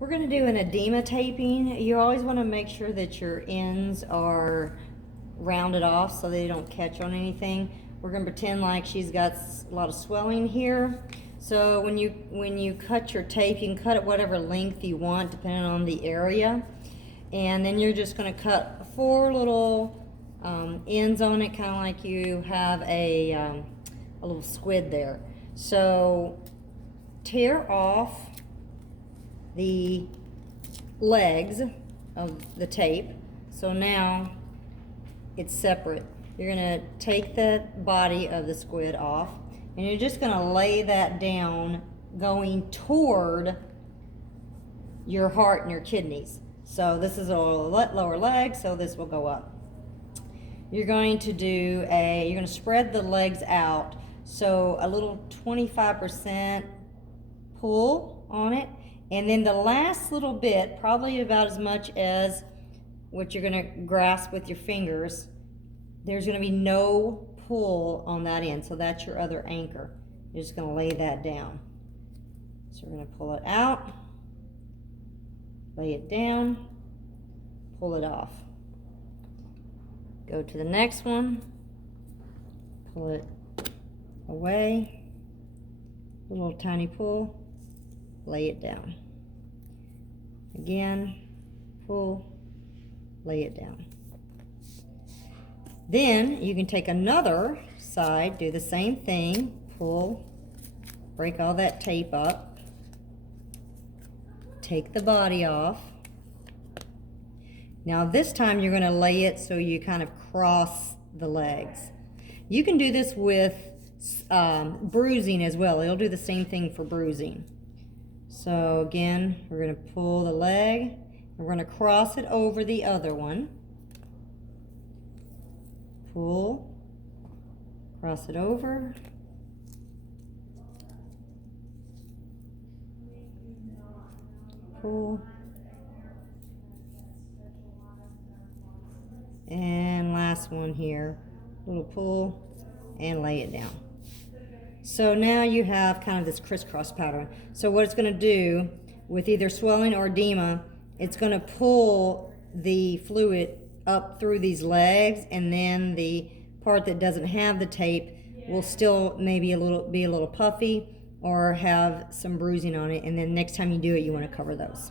We're going to do an edema taping. You always want to make sure that your ends are rounded off so they don't catch on anything. We're going to pretend like she's got a lot of swelling here. So when you cut your tape, you can cut it whatever length you want depending on the area. And then you're just going to cut 4 little ends on it, kind of like you have a little squid there. So tear off the legs of the tape. So now it's separate. You're going to take the body of the squid off, and you're just going to lay that down going toward your heart and your kidneys. So this is a lower leg, so this will go up. You're going to you're going to spread the legs out, so a little 25% pull on it, and then the last little bit, probably about as much as what you're going to grasp with your fingers, there's going to be no pull on that end, so that's your other anchor. You're just going to lay that down. So we're going to pull it out, lay it down, pull it off. Go to the next one, pull it away, a little tiny pull, lay it down. Again, pull, lay it down. Then you can take another side, do the same thing, pull, break all that tape up, take the body off. Now this time you're going to lay it so you kind of cross the legs. You can do this with bruising as well. It'll do the same thing for bruising. So again, we're going to pull the leg, we're going to cross it over the other one. Pull, cross it over, pull, and last one here, little pull, and lay it down. So now you have kind of this crisscross pattern. So what it's going to do with either swelling or edema, it's going to pull the fluid up through these legs, and then the part that doesn't have the tape will still maybe be a little puffy or have some bruising on it, and then next time you do it, you want to cover those.